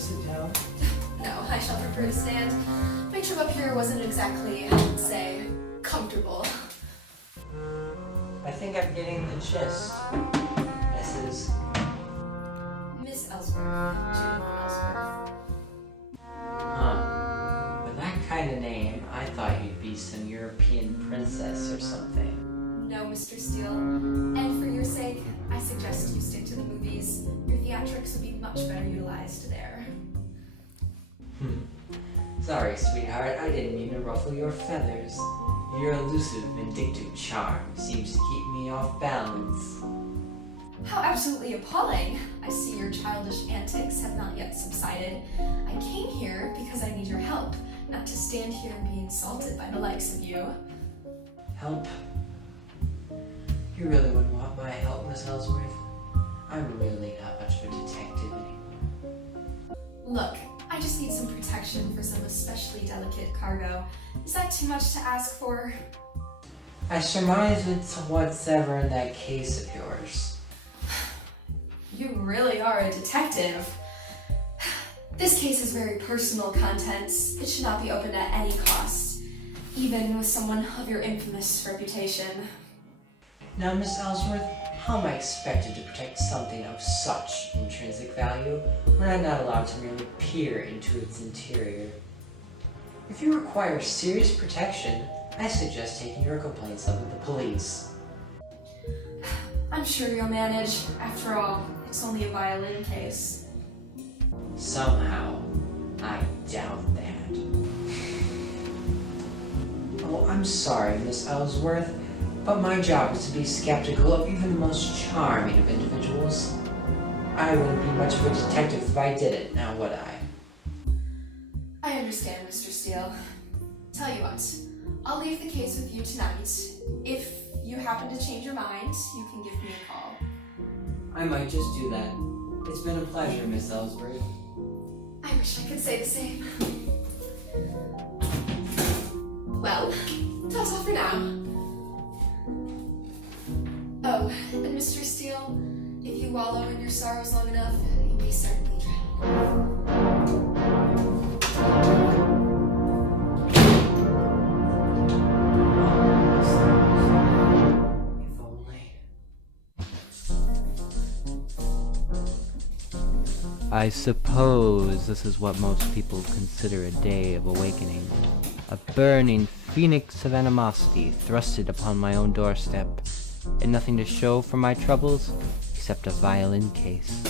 sit down? No, I shall prefer to stand. My trip up here wasn't exactly, I would say, comfortable. I think I'm getting the gist. Mrs. Miss Elsworth, Judith Elsworth. Huh. With that kind of name, I thought you'd be some European princess or something. No, Mr. Steel. And for your sake, I suggest you stick to the movies. Your theatrics would be much better utilized there. Sorry, sweetheart, I didn't mean to ruffle your feathers. Your elusive, vindictive charm seems to keep me off balance. How absolutely appalling! I see your childish antics have not yet subsided. I came here because I need your help, not to stand here and be insulted by the likes of you. Help? You really wouldn't want my help, Miss Elsworth? I'm really not much of a detective anymore. Look, I just need some protection for some especially delicate cargo. Is that too much to ask for? I surmise it's what's-ever in that case of yours. You really are a detective. This case is very personal contents. It should not be opened at any cost, even with someone of your infamous reputation. Now, Miss Elsworth, how am I expected to protect something of such intrinsic value when I'm not allowed to merely peer into its interior? If you require serious protection, I suggest taking your complaints up with the police. I'm sure you'll manage. After all, it's only a violin case. Somehow, I doubt that. Oh, I'm sorry, Miss Elsworth, but my job is to be skeptical of even the most charming of individuals. I wouldn't be much of a detective if I did it, now would I? I understand, Mr. Steele. Tell you what, I'll leave the case with you tonight. If you happen to change your mind, you can give me a call. I might just do that. It's been a pleasure, Miss Elsworth. I wish I could say the same. Well, that's all for now. Oh, and Mr. Steele, if you wallow in your sorrows long enough, you may certainly drown. If only. I suppose this is what most people consider a day of awakening. A burning phoenix of animosity thrusted upon my own doorstep, and nothing to show for my troubles except a violin case.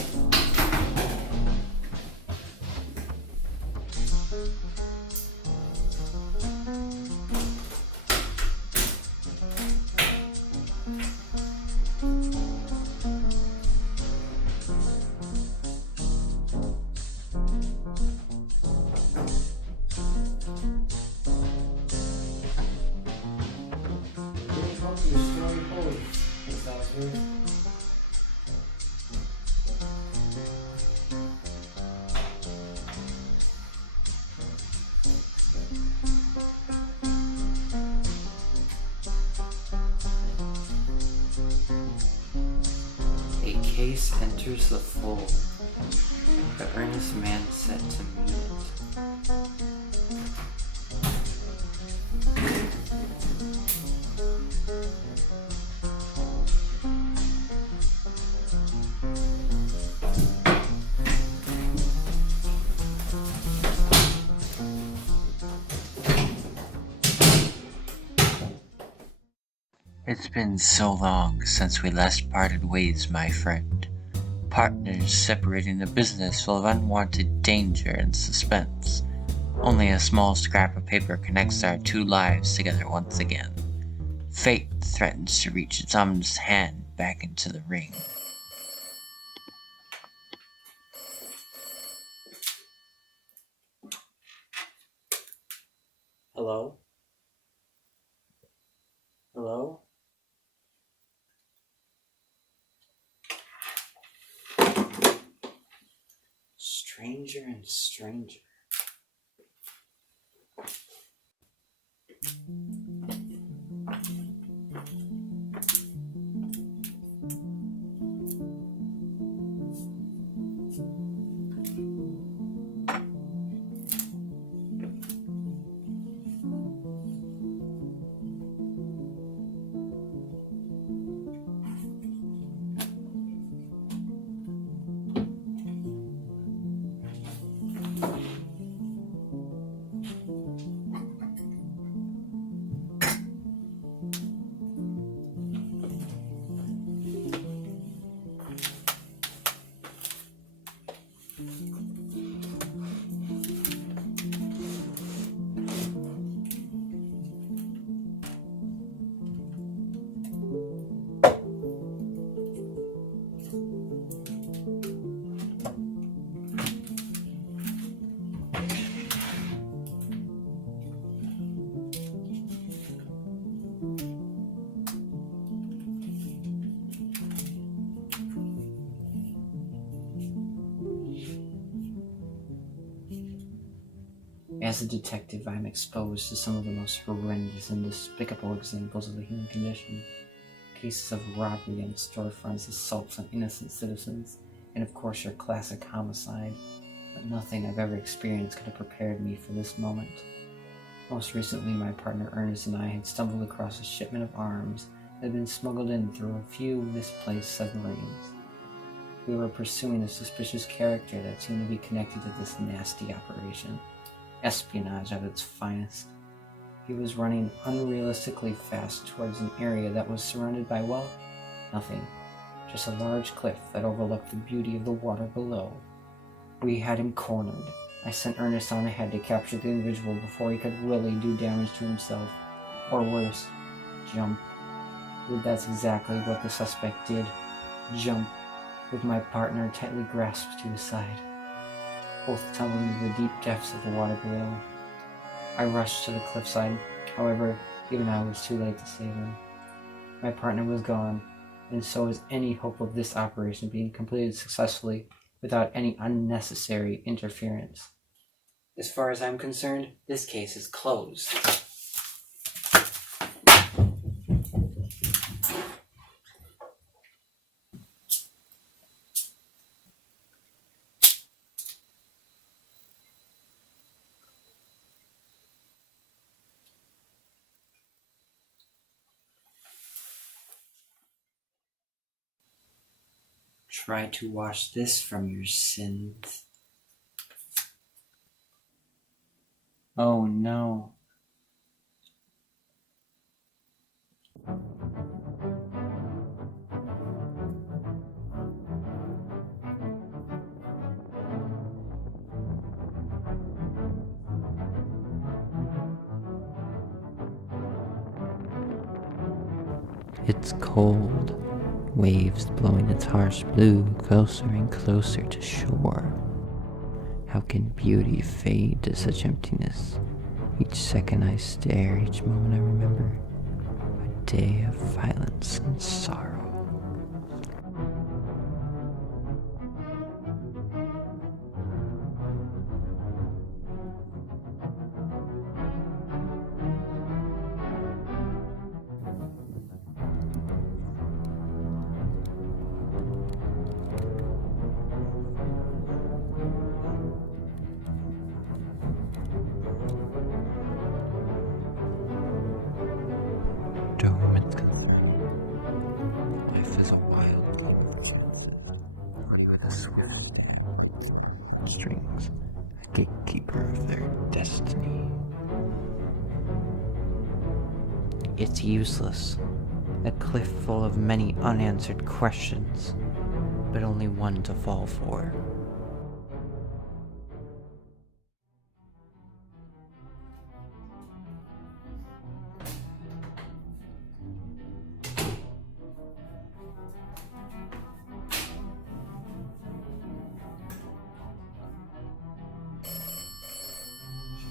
A case enters the fold. The earnest man set to meet it. It's been so long since we last parted ways, my friend. Partners separating the business full of unwanted danger and suspense. Only a small scrap of paper connects our two lives together once again. Fate threatens to reach its ominous hand back into the ring. Hello? Hello? Stranger and stranger. As a detective, I am exposed to some of the most horrendous and despicable examples of the human condition. Cases of robbery on storefronts, assaults on innocent citizens, and of course your classic homicide. But nothing I've ever experienced could have prepared me for this moment. Most recently, my partner Ernest and I had stumbled across a shipment of arms that had been smuggled in through a few misplaced submarines. We were pursuing a suspicious character that seemed to be connected to this nasty operation. Espionage at its finest. He was running unrealistically fast towards an area that was surrounded by, well, nothing. Just a large cliff that overlooked the beauty of the water below. We had him cornered. I sent Ernest on ahead to capture the individual before he could really do damage to himself. Or worse, jump. But that's exactly what the suspect did. Jump, with my partner tightly grasped to his side. Both tumbled into the deep depths of the water below. I rushed to the cliffside. However, even I was too late to save him. My partner was gone, and so was any hope of this operation being completed successfully without any unnecessary interference. As far as I'm concerned, this case is closed. Try to wash this from your sins. Oh no. It's cold, waves blowing its harsh blue closer and closer to shore. How can beauty fade to such emptiness? Each second I stare, each moment I remember. A day of violence and sorrow. Life is a wild strings, a gatekeeper of their destiny. It's useless. A cliff full of many unanswered questions, but only one to fall for.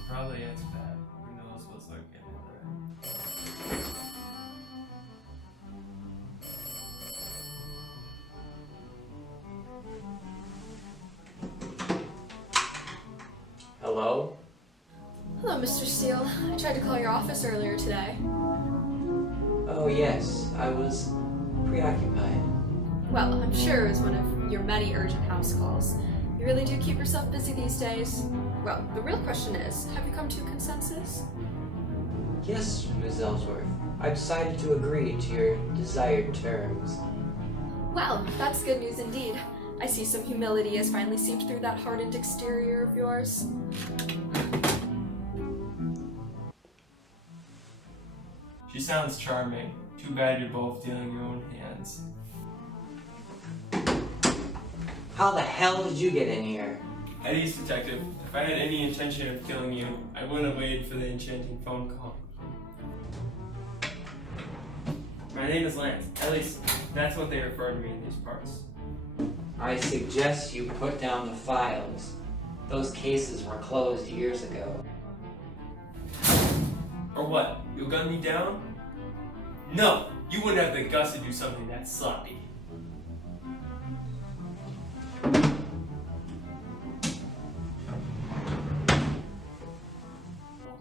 Probably answer that. Who knows what's lurking in there. Hello? Hello, Mr. Steel. I tried to call your office earlier today. Oh yes, I was preoccupied. Well, I'm sure it was one of your many urgent house calls. You really do keep yourself busy these days. Well, the real question is, have you come to a consensus? Yes, Ms. Elsworth. I decided to agree to your desired terms. Well, that's good news indeed. I see some humility has finally seeped through that hardened exterior of yours. She sounds charming. Too bad you're both dealing your own hands. How the hell did you get in here? At least, Detective, if I had any intention of killing you, I wouldn't have waited for the enchanting phone call. My name is Lance. At least, that's what they refer to me in these parts. I suggest you put down the files. Those cases were closed years ago. Or what? You'll gun me down? No! You wouldn't have the guts to do something that sloppy.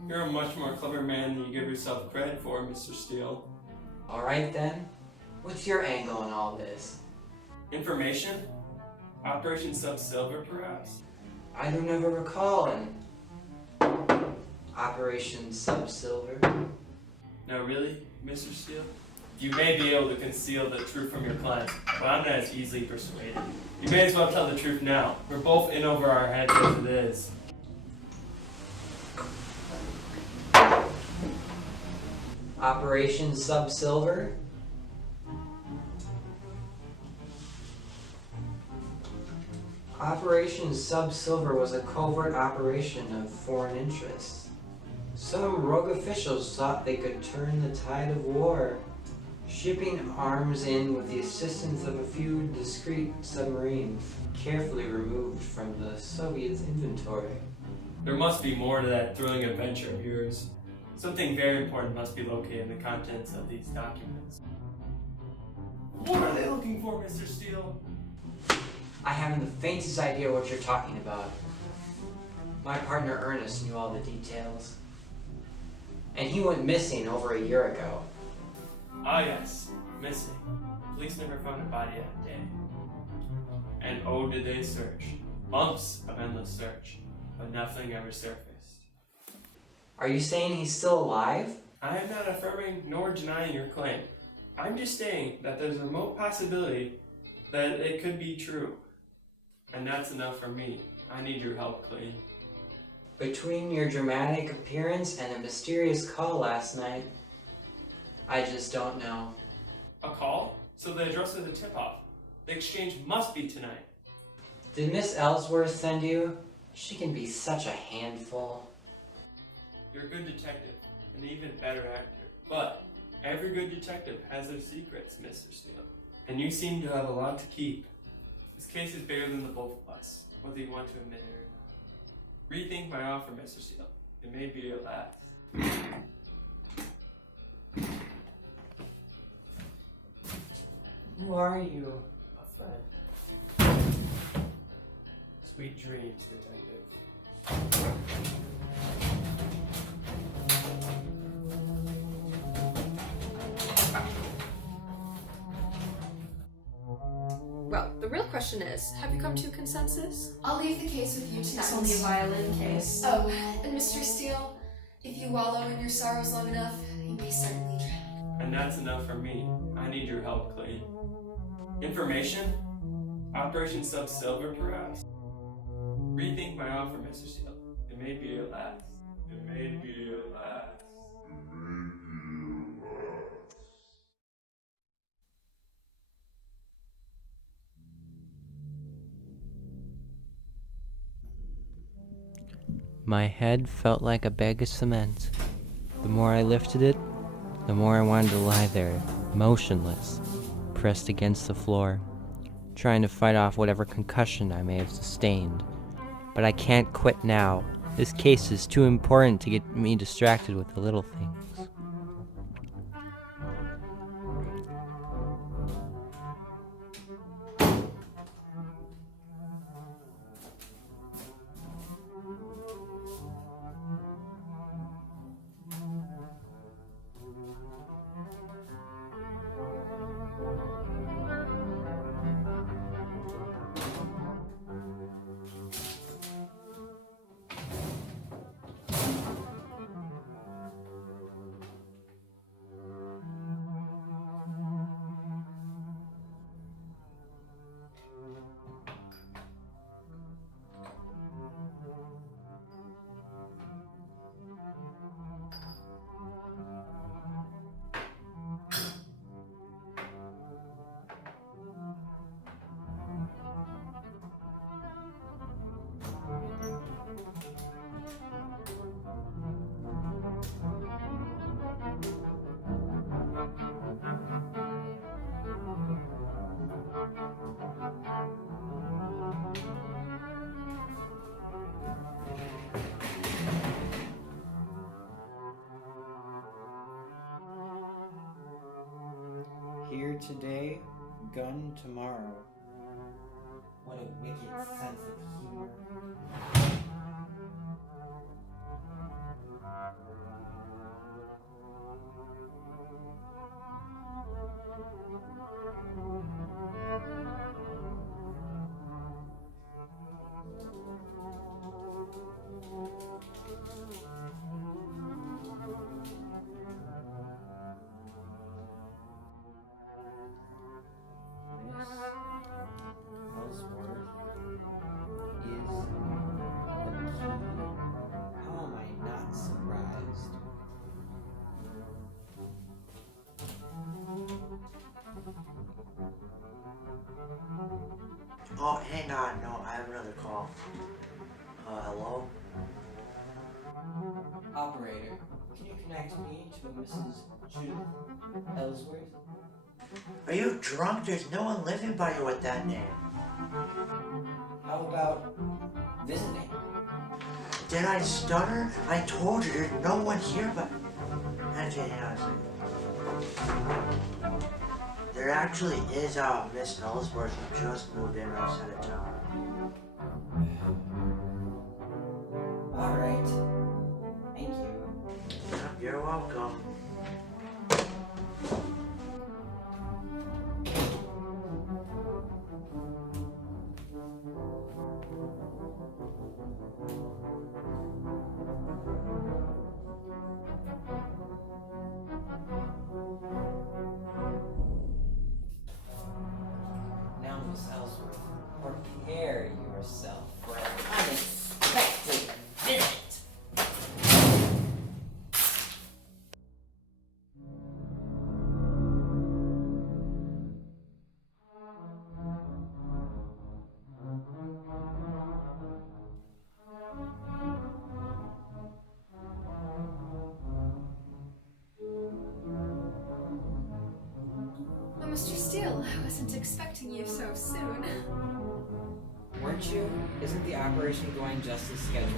You're a much more clever man than you give yourself credit for, Mr. Steel. Alright then, what's your angle in all this? Information? Operation Sub-Silver, perhaps? I do never recall an Operation Sub-Silver. No, really, Mr. Steel? You may be able to conceal the truth from your clients, but I'm not as easily persuaded. You may as well tell the truth now. We're both in over our heads as it is. Operation Sub-Silver? Operation Sub-Silver was a covert operation of foreign interests. Some rogue officials thought they could turn the tide of war, shipping arms in with the assistance of a few discreet submarines, carefully removed from the Soviets' inventory. There must be more to that thrilling adventure of yours. Something very important must be located in the contents of these documents. What are they looking for, Mr. Steel? I haven't the faintest idea what you're talking about. My partner Ernest knew all the details. And he went missing over a year ago. Ah yes, missing. Police never found a body that day. And oh did they search. Months of endless search, but nothing ever surfaced. Are you saying he's still alive? I am not affirming nor denying your claim. I'm just saying that there's a remote possibility that it could be true. And that's enough for me. I need your help, Clayton. Between your dramatic appearance and a mysterious call last night, I just don't know. A call? So the address of the tip-off. The exchange must be tonight. Did Miss Elsworth send you? She can be such a handful. You're a good detective, and an even better actor. But every good detective has their secrets, Mr. Steel. And you seem to have a lot to keep. This case is bigger than the both of us, whether you want to admit it or not. Rethink my offer, Mr. Steel. It may be your last. Who are you? A friend. Sweet dreams, detective. Well, the real question is, have you come to a consensus? I'll leave the case with you tonight. It's only a violin case. Oh, and Mr. Steele, if you wallow in your sorrows long enough, you may certainly drown. And that's enough for me. I need your help, Clayton. Information? Operation Sub-Silver, perhaps? Rethink my offer, Mr. Steele. It may be your last. It may be your last. My head felt like a bag of cement. The more I lifted it, the more I wanted to lie there, motionless, pressed against the floor, trying to fight off whatever concussion I may have sustained. But I can't quit now. This case is too important to get me distracted with the little things. Here today, gone tomorrow. What a wicked sense of humor. Can you connect me to Mrs. Judith Elsworth? Are you drunk? There's no one living by you with that name. How about visiting? Did I stutter? I told you there's no one here but... Actually, hang on a second. There actually is Miss Elsworth who just moved in right outside of town. Alright. Thank you. You're welcome. Now, Miss Elsworth, prepare yourself for an unexpected visit. Oh, Mr. Steele, I wasn't expecting you so soon. Weren't you? Isn't the operation going just as scheduled?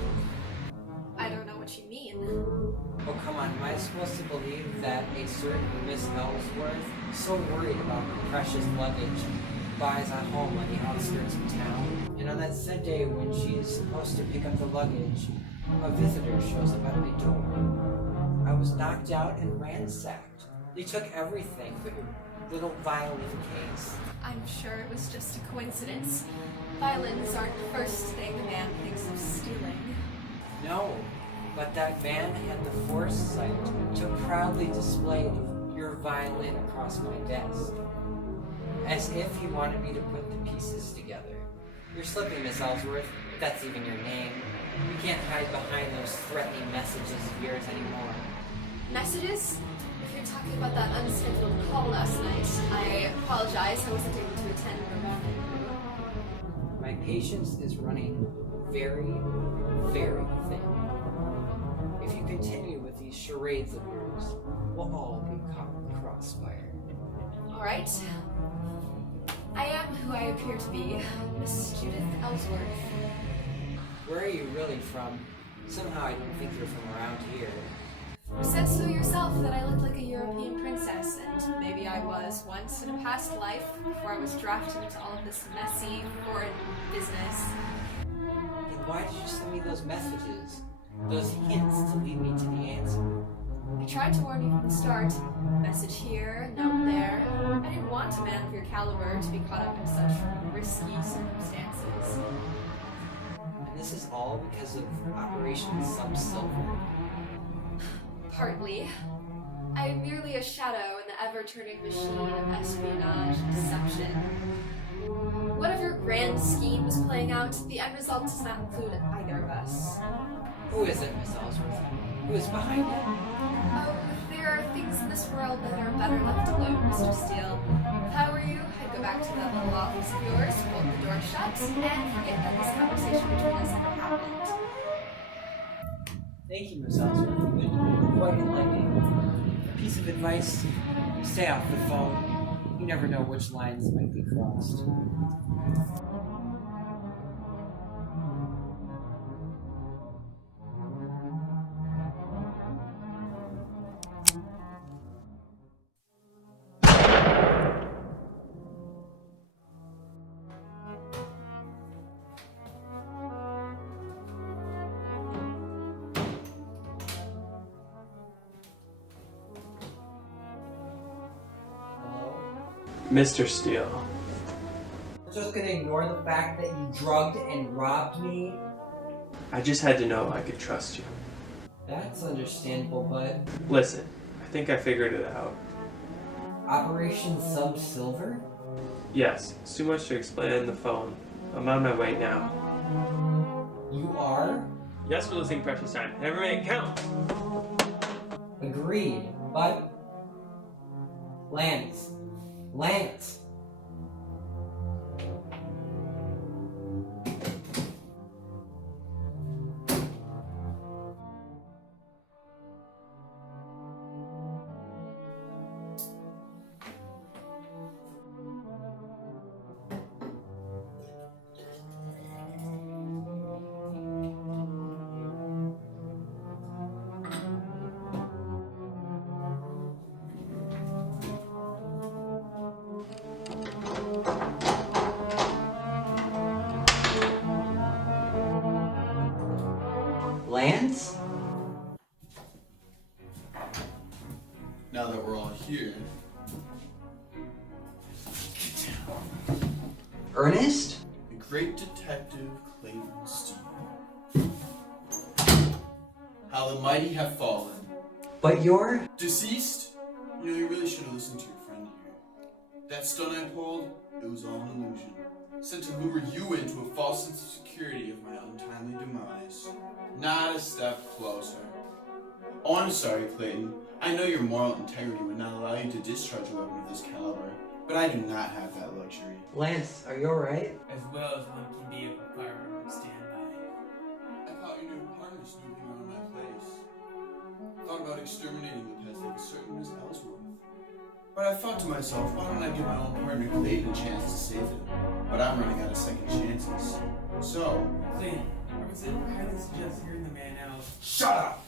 I don't know what you mean. Oh, come on. Am I supposed to believe that a certain Miss Ellsworth, so worried about her precious luggage, buys a home on the outskirts of town? And on that said day when she is supposed to pick up the luggage, a visitor shows up at my door. I was knocked out and ransacked. They took everything but your little violin case. I'm sure it was just a coincidence. Violins aren't the first thing a man thinks of stealing. No, but that man had the foresight to proudly display your violin across my desk. As if he wanted me to put the pieces together. You're slipping, Miss Elsworth, if that's even your name. You can't hide behind those threatening messages of yours anymore. Messages? If you're talking about that unscheduled call last night, I apologize. I wasn't able to attend your rendezvous. My patience is running very, very thin. If you continue with these charades of yours, we'll all be caught in the crossfire. Alright. I am who I appear to be, Miss Judith Elsworth. Where are you really from? Somehow I don't think you're from around here. You said so yourself that I looked like a European princess, and maybe I was once in a past life before I was drafted into all of this messy, foreign business. Then why did you send me those messages? Those hints to lead me to the answer? I tried to warn you from the start. Message here, note there. I didn't want a man of your caliber to be caught up in such risky circumstances. And this is all because of Operation Sub-Silver? Partly. I am merely a shadow in the ever-turning machine of espionage and deception. Whatever grand scheme was playing out, the end result does not include either of us. Who is it, Miss Elsworth? Who is behind it? Oh, there are things in this world that are better left alone, Mr. Steele. If I were you, I'd go back to that little office of yours, bolt the door shut, and forget that this conversation between us ever happened. Thank you, Miss Elsworth. You've been quite enlightening. A piece of advice, stay off the phone. You never know which lines might be crossed. Mr. Steele. You're just gonna ignore the fact that you drugged and robbed me? I just had to know I could trust you. That's understandable, but... Listen, I think I figured it out. Operation Sub-Silver? Yes, it's too much to explain on the phone. I'm on my way now. You are? Yes, we're losing precious time. Never make it count! Agreed, but... Lance. here. Ernest? The great detective Clayton Steel. How the mighty have fallen. But you're... Deceased? You know, you really should have listened to your friend here. That stone I pulled, it was all an illusion. Sent to lure you into a false sense of security of my untimely demise. Not a step closer. Oh, I'm sorry, Clayton. I know your moral integrity would not allow you to discharge a weapon of this caliber, but I do not have that luxury. Lance, are you alright? As well as one can be with a firearm on standby. I thought your new partner snooping around my place. Thought about exterminating the pest like a certain Miss Elsworth. But I thought to myself, why don't I give my own partner Clayton a chance to save him? But I'm running out of second chances. So... Clayton, I would highly suggest hearing the man out. Shut up!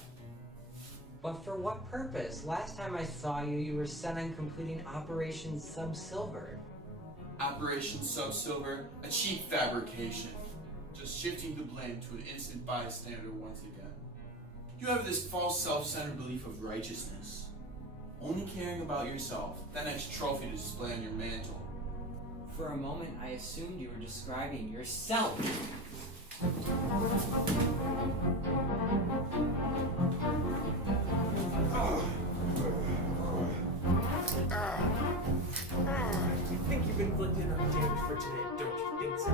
But for what purpose? Last time I saw you, you were set on completing Operation Sub-Silver. Operation Sub-Silver, a cheap fabrication. Just shifting the blame to an innocent bystander once again. You have this false self-centered belief of righteousness. Only caring about yourself, that next trophy to display on your mantle. For a moment, I assumed you were describing yourself. You think you've inflicted enough damage for today, don't you think so?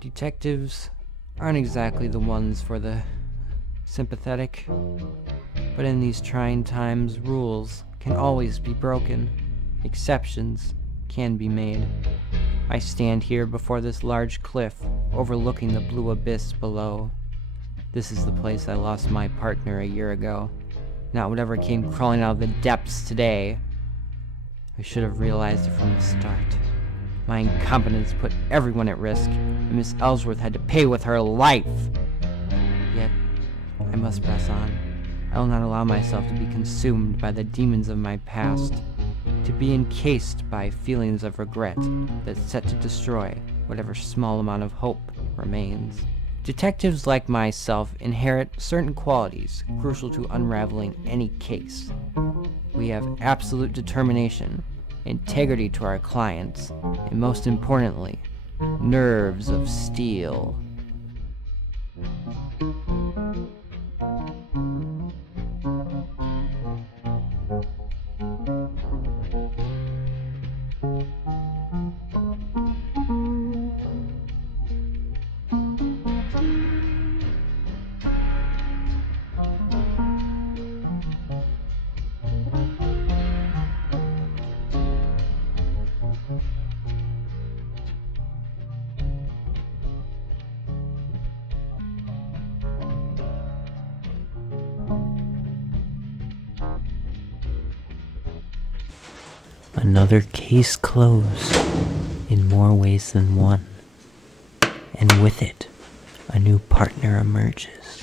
Detectives aren't exactly the ones for the sympathetic, but in these trying times, rules can always be broken. Exceptions can be made. I stand here before this large cliff, overlooking the blue abyss below. This is the place I lost my partner a year ago. Not whatever came crawling out of the depths today. I should have realized it from the start. My incompetence put everyone at risk, and Miss Elsworth had to pay with her life. Yet, I must press on. I will not allow myself to be consumed by the demons of my past, to be encased by feelings of regret that set to destroy whatever small amount of hope remains. Detectives like myself inherit certain qualities crucial to unraveling any case. We have absolute determination, integrity to our clients, and most importantly, nerves of steel. Another case closed in more ways than one, and with it, a new partner emerges.